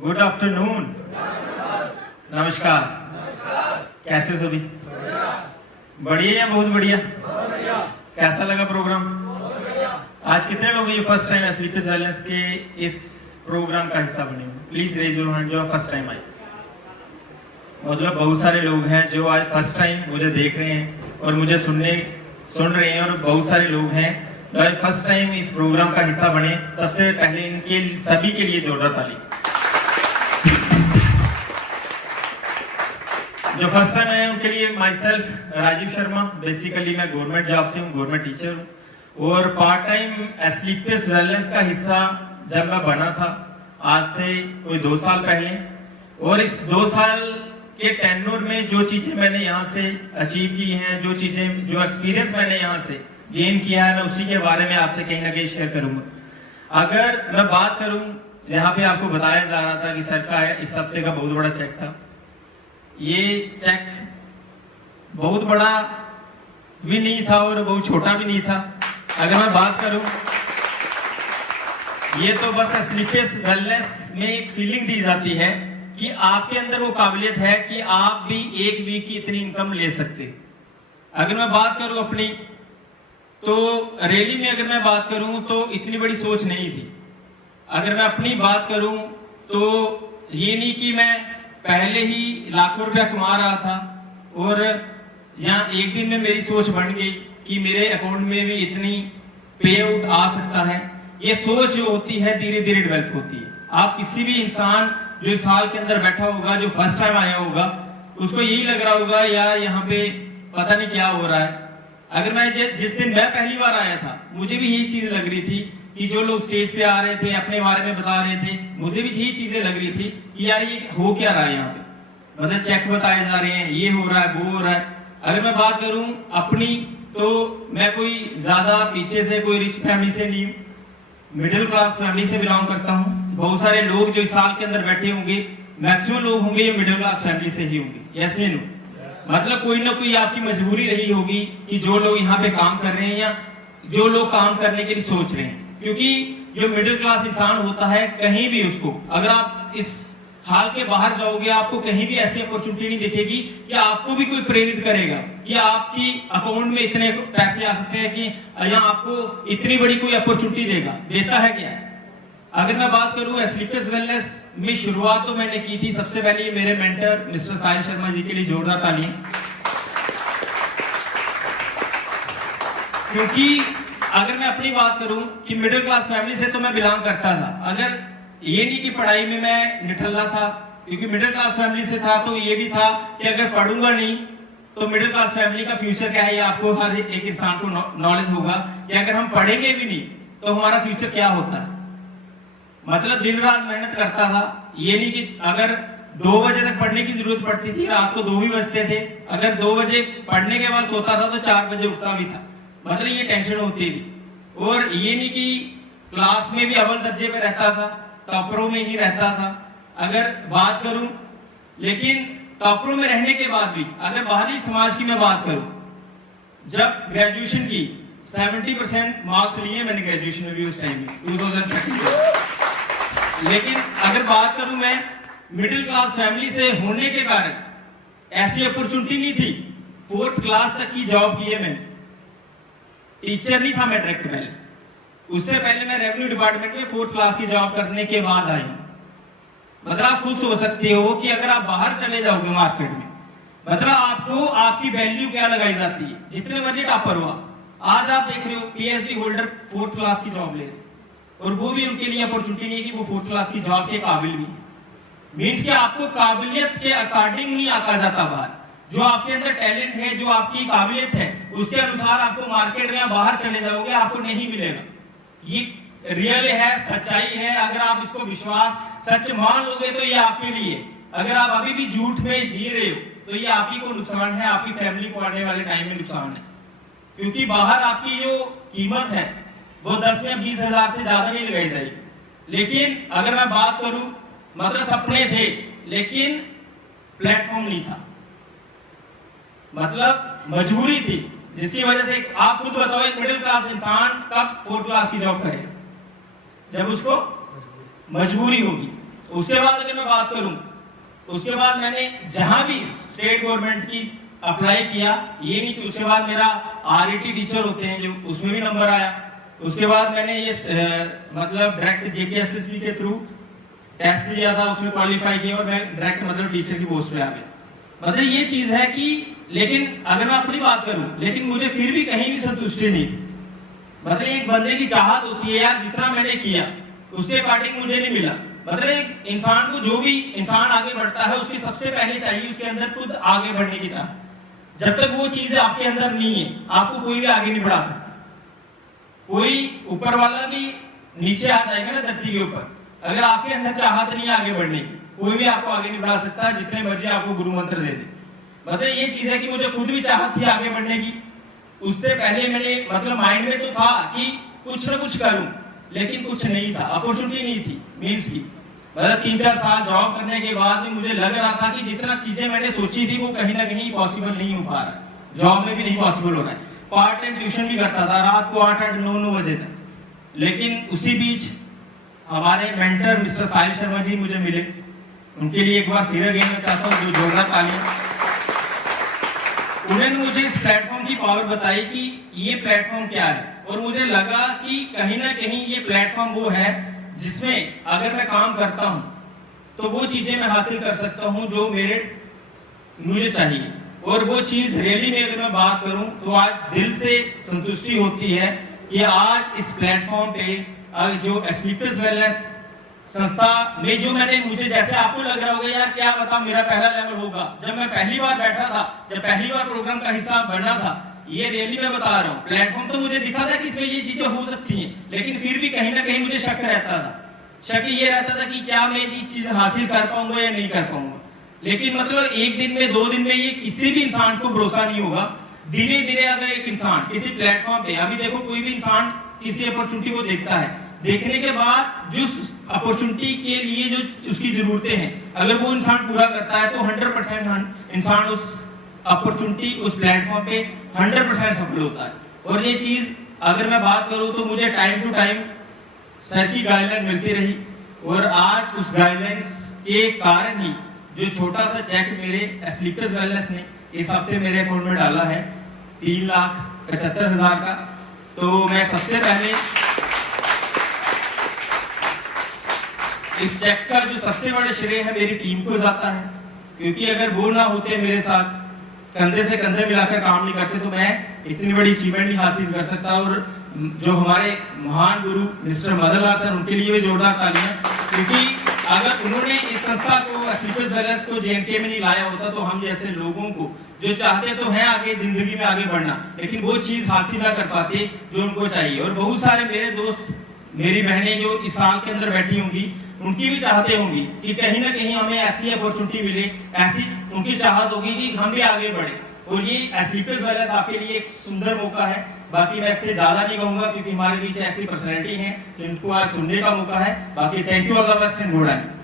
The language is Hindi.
गुड आफ्टरनून, नमस्कार। कैसे हो सभी? बढ़िया या बहुत बढ़िया? कैसा लगा प्रोग्राम? आज कितने लोग ये फर्स्ट टाइम स्लीपिंग साइलेंस के इस प्रोग्राम का हिस्सा बने हुए? प्लीज रेज योर हैंड जो फर्स्ट टाइम आए। मतलब बहुत सारे लोग हैं जो आज फर्स्ट टाइम मुझे देख रहे हैं और मुझे सुन रहे हैं, और बहुत सारे लोग हैं जो आज फर्स्ट टाइम इस प्रोग्राम का हिस्सा बने। सबसे पहले इनके सभी के लिए जोरदार ताली। जो फर्स्ट टाइम आए उनके लिए myself Rajiv Sharma. Basically मैं गवर्नमेंट जॉब से हूँ, गवर्नमेंट टीचर हूँ, और पार्ट टाइम स्लीपलेस वेलनेस का हिस्सा जब मैं बना था आज से कोई 2 साल पहले, और इस 2 साल के टेन्योर में जो चीजें मैंने यहाँ से अचीव की हैं, जो एक्सपीरियंस मैंने यहाँ से गेन किया है, मैं उसी के बारे में आपसे कहीं ना कहीं शेयर करूंगा। अगर मैं बात करूं, यहाँ पे आपको बताया जा रहा था कि सर का इस हफ्ते का बहुत बड़ा चेक था। ये चेक बहुत बड़ा भी नहीं था और बहुत छोटा भी नहीं था। अगर मैं बात करूं, ये तो बस स्लीपलेस वेलनेस में एक फीलिंग दी जाती है कि आपके अंदर वो काबिलियत है कि आप भी एक वीक की इतनी इनकम ले सकते। अगर मैं बात करूं अपनी, तो रैली में अगर मैं बात करूं तो इतनी बड़ी सोच नहीं थी। अगर मैं अपनी बात करूं तो ये नहीं कि मैं पहले ही लाखों रुपया कमा रहा था और यहाँ एक दिन में मेरी सोच बन गई कि मेरे अकाउंट में भी इतनी पे आउट आ सकता है। ये सोच जो होती है धीरे धीरे डेवलप होती है। आप किसी भी इंसान जो इस साल के अंदर बैठा होगा, जो फर्स्ट टाइम आया होगा, उसको यही लग रहा होगा यार यहाँ पे पता नहीं क्या हो रहा है। अगर मैं जिस दिन मैं पहली बार आया था, मुझे भी यही चीज लग रही थी कि जो लोग स्टेज पे आ रहे थे अपने बारे में बता रहे थे, मुझे भी यही चीजें लग रही थी कि यार ये हो क्या रहा है यहाँ पे। मतलब चेक बताए जा रहे हैं, ये हो रहा है, वो हो रहा है। अगर मैं बात करूं अपनी, तो मैं कोई ज्यादा पीछे से कोई रिच फैमिली से नहीं हूँ, मिडिल क्लास फैमिली से बिलोंग करता हूँ। बहुत सारे लोग जो इस साल के अंदर बैठे होंगे, मैक्सिमम लोग होंगे ये मिडिल क्लास फैमिली से ही होंगे। ऐसे नो मतलब कोई ना कोई आपकी मजबूरी रही होगी कि जो लोग यहाँ पे काम कर रहे हैं या जो लोग काम करने के लिए सोच रहे हैं। क्योंकि जो मिडिल क्लास इंसान होता है, कहीं भी उसको, अगर आप इस हाल के बाहर जाओगे, आपको कहीं भी ऐसी अपॉर्चुनिटी नहीं दिखेगी कि आपको भी कोई प्रेरित करेगा कि आपकी अकाउंट में इतने पैसे आ सकते हैं कि यहाँ आपको इतनी बड़ी कोई अपॉर्चुनिटी देता है क्या। अगर मैं बात करूं स्लीपलेस वेलनेस में शुरुआत तो मैंने की थी सबसे पहले मेरे मेंटर मिस्टर साहिल शर्मा जी के लिए जोरदार ताली। क्योंकि अगर मैं अपनी बात करूं कि मिडिल क्लास फैमिली से तो मैं बिलोंग करता था। अगर ये नहीं कि पढ़ाई में मैं निठल्ला था, क्योंकि मिडिल क्लास फैमिली से था, तो ये भी था कि अगर पढ़ूंगा नहीं तो मिडिल क्लास फैमिली का फ्यूचर क्या है, ये आपको हर एक इंसान को नॉलेज होगा कि अगर हम पढ़ेंगे भी नहीं तो हमारा फ्यूचर क्या होता है। मतलब दिन रात मेहनत करता था। ये नहीं कि अगर 2 बजे तक पढ़ने की जरूरत पड़ती थी, रात को 2 भी बजते थे, अगर 2 बजे पढ़ने के बाद सोता था तो 4 बजे उठता भी था। मतलब ये टेंशन होती थी। और ये नहीं कि क्लास में भी अव्वल दर्जे में रहता था, टॉपरों में ही रहता था अगर बात करूं। लेकिन टॉपरों में रहने के बाद भी अगर बाहरी समाज की मैं बात करूं, जब ग्रेजुएशन की 70% मार्क्स लिए मैंने ग्रेजुएशन में भी उस टाइम में 2013। लेकिन अगर बात करूं मैं मिडिल क्लास फैमिली से होने के कारण ऐसी अपॉर्चुनिटी नहीं थी। 4th क्लास तक की जॉब की है मैंने। टीचर नहीं था मैं डायरेक्ट पहले, उससे पहले मैं रेवेन्यू डिपार्टमेंट में 4th क्लास की जॉब करने के बाद आई। मतलब आप खुश हो सकते हो कि अगर आप बाहर चले जाओगे मार्केट में, मतलब आपको आपकी वैल्यू क्या लगाई जाती है। जितने बजे टॉपर हुआ, आज आप देख रहे हो पीएचडी होल्डर 4th क्लास की जॉब ले रहे, और वो भी उनके लिए अपॉर्चुनिटी नहीं है कि वो 4th क्लास की जॉब के काबिल भी है। मीन्स कि आपको काबिलियत के अकॉर्डिंग नहीं आका जाता बाहर। जो आपके अंदर टैलेंट है, जो आपकी काबिलियत है, उसके अनुसार आपको मार्केट में बाहर चले जाओगे आपको नहीं मिलेगा। ये रियल है, सच्चाई है। अगर आप इसको विश्वास सच मान लोगे तो ये आपके लिए। अगर आप अभी भी झूठ में जी रहे हो तो ये आप ही को नुकसान है, आपकी फैमिली को आने वाले टाइम में नुकसान है। क्योंकि बाहर आपकी जो कीमत है वो 10 या 20 हजार से ज्यादा नहीं लगाई जाएगी। लेकिन अगर मैं बात करूं, मतलब सपने थे लेकिन प्लेटफॉर्म नहीं था, मतलब मजबूरी थी, जिसकी वजह से आप खुद बताओ एक मिडिल क्लास इंसान कब 4th क्लास की जॉब करेगा, जब उसको मजबूरी होगी। उसके बाद अगर मैं बात करूं, उसके बाद मैंने जहां भी स्टेट गवर्नमेंट की अप्लाई किया, ये नहीं कि उसके बाद मेरा आरईटी टीचर होते हैं जो, उसमें भी नंबर आया। उसके बाद मैंने ये मतलब डायरेक्ट जेकेएसएसबी के थ्रू टेस्ट दिया था, उसमें क्वालिफाई किया और मैं डायरेक्ट मतलब टीचर की पोस्ट पे आ गया। मतलब ये चीज है कि, लेकिन अगर मैं अपनी बात करूं, लेकिन मुझे फिर भी कहीं भी संतुष्टि नहीं। मतलब एक बंदे की चाहत होती है यार, जितना मैंने किया उसके अकॉर्डिंग मुझे नहीं मिला। मतलब एक इंसान को, जो भी इंसान आगे बढ़ता है, उसकी सबसे पहले चाहिए उसके अंदर खुद आगे बढ़ने की चाहत। जब तक वो चीज आपके अंदर नहीं है, आपको कोई भी आगे नहीं बढ़ा सकता। कोई ऊपर वाला भी नीचे आ जाएगा ना धरती के ऊपर, अगर आपके अंदर चाहत नहीं आगे बढ़ने की, कोई भी आपको आगे नहीं बढ़ा सकता, जितने मर्जी आपको गुरु मंत्र दे दे। मतलब ये चीज है कि मुझे खुद भी चाहत थी आगे बढ़ने की। उससे पहले मैंने मतलब माइंड में तो था कि कुछ ना कुछ करूं, लेकिन कुछ नहीं था, अपॉर्चुनिटी नहीं थी मीन्स की। मतलब 3-4 साल जॉब करने के बाद भी मुझे लग रहा था कि जितना चीजें मैंने सोची थी वो कहीं ना कहीं पॉसिबल नहीं हो पा रहा है, जॉब में भी नहीं पॉसिबल हो रहा है। पार्ट टाइम ट्यूशन भी करता था रात को 8-9 बजे तक, लेकिन उसी बीच हमारे मेंटर मिस्टर साहिल शर्मा जी मुझे मिले। उनके लिए एक बार फिर अगेन मैं चाहता हूँ जो जोरदार तालियां। उन्होंने मुझे इस प्लेटफॉर्म की पावर बताई कि ये प्लेटफॉर्म क्या है, और मुझे लगा कि कहीं ना कहीं ये प्लेटफॉर्म वो है जिसमें अगर मैं काम करता हूं तो वो चीजें मैं हासिल कर सकता हूं जो मुझे चाहिए। और वो चीज रियली में अगर मैं बात करूं तो आज दिल से संतुष्टि होती है कि आज इस प्लेटफॉर्म पे जो एस्लीपियस वेलनेस संस्था में जो मैंने, मुझे जैसे आपको लग रहा होगा यार क्या बता मेरा पहला लेवल होगा, जब मैं पहली बार बैठा था, जब पहली बार प्रोग्राम का हिस्सा बनना था, ये रियली मैं बता रहा हूँ, प्लेटफॉर्म तो मुझे दिखा था कि इसमें ये चीजें हो सकती हैं, लेकिन फिर भी कहीं ना कहीं मुझे शक रहता था। शक ये रहता था कि क्या मैं ये चीज हासिल कर पाऊंगा या नहीं कर पाऊंगा। लेकिन मतलब एक दिन में 2 दिन में ये किसी भी इंसान को भरोसा नहीं होगा। धीरे धीरे अगर एक इंसान किसी प्लेटफॉर्म पे, अभी देखो कोई भी इंसान किसी अपॉर्चुनिटी को देखता है, देखने के बाद जो अपॉर्चुनिटी के लिए जो उसकी जरूरतें हैं, अगर वो इंसान पूरा करता है तो 100% इंसान उस अपॉर्चुनिटी, उस प्लेटफॉर्म पे 100% सफल होता है। और ये चीज अगर मैं बात करूं तो मुझे टाइम टू टाइम सर की गाइडलाइन मिलती रही, और आज उस गाइडलाइंस के कारण ही जो छोटा सा चेक मेरे एस्लीपियस वेलनेस ने इस हफ्ते मेरे अकाउंट में डाला है 3,75,000 का, तो मैं सबसे पहले इस चेक का जो सबसे बड़ा श्रेय है मेरी टीम को जाता है, क्योंकि अगर वो ना होते मेरे साथ, कंधे से कंधे मिलाकर काम नहीं करते, तो मैं इतनी बड़ी अचीवमेंट नहीं हासिल कर सकता। और जो हमारे महान गुरु मिस्टर मदन लाल सर, उनके लिए भी जोरदार तालियां, क्योंकि अगर उन्होंने इस संस्था को, एस्लीपियस वेलनेस को जेएनके में नहीं लाया होता तो हम जैसे लोगों को जो चाहते तो हैं आगे जिंदगी में आगे बढ़ना, लेकिन वो चीज हासिल ना कर पाते जो उनको चाहिए। और बहुत सारे मेरे दोस्त, मेरी बहनें जो इस साल के अंदर बैठी होंगी, उनकी भी चाहते होंगी कि कहीं ना कहीं हमें ऐसी अपॉर्चुनिटी मिले, ऐसी उनकी चाहत होगी कि हम भी आगे बढ़े। और ये एस्लीपियस वेलनेस आपके लिए एक सुंदर मौका है। बाकी मैं इससे ज्यादा नहीं कहूंगा, क्योंकि हमारे बीच ऐसी पर्सनैलिटी हैं जिनको आज सुनने का मौका है। बाकी thank you, all the best and good night.